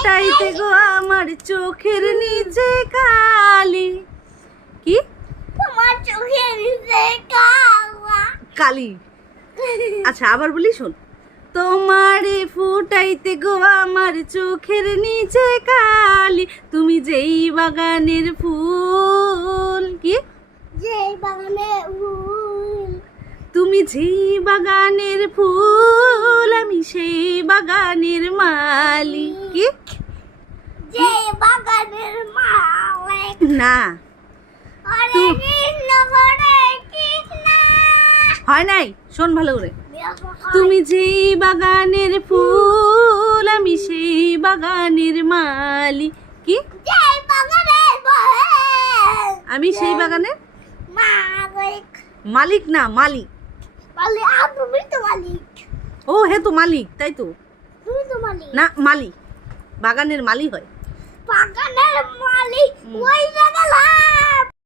ফুটাইতে গো আমার চোখের নিচে কালি। কি? তোমার চোখের নিচে কালা কালি। আচ্ছা আবার বলি, শোন। তোমারে ফুটাইতে গো আমার চোখের নিচে কালি, তুমি যেই বাগানের ফুল। কি? যে বাগানে ফুল, তুমি যেই বাগানের ফুল, আমি সেই বাগানের মালিক। কি? যে বাগানের মালিক। না, হরে কৃষ্ণ হরে কৃষ্ণ। হয় নাই, শোন ভালো করে। তুমি যেই বাগানের ফুল, আমি সেই বাগানের মালিক। কি? যে বাগানের ফুল, আমি সেই বাগানের মালিক। মালিক না, মালিক। মালিক, তুমি তো মালিক। ও হে তো মালিক, তাই তো। তুমি তো মালিক না, মালিক বাগানের মালিক হয়। বাগানের মালিক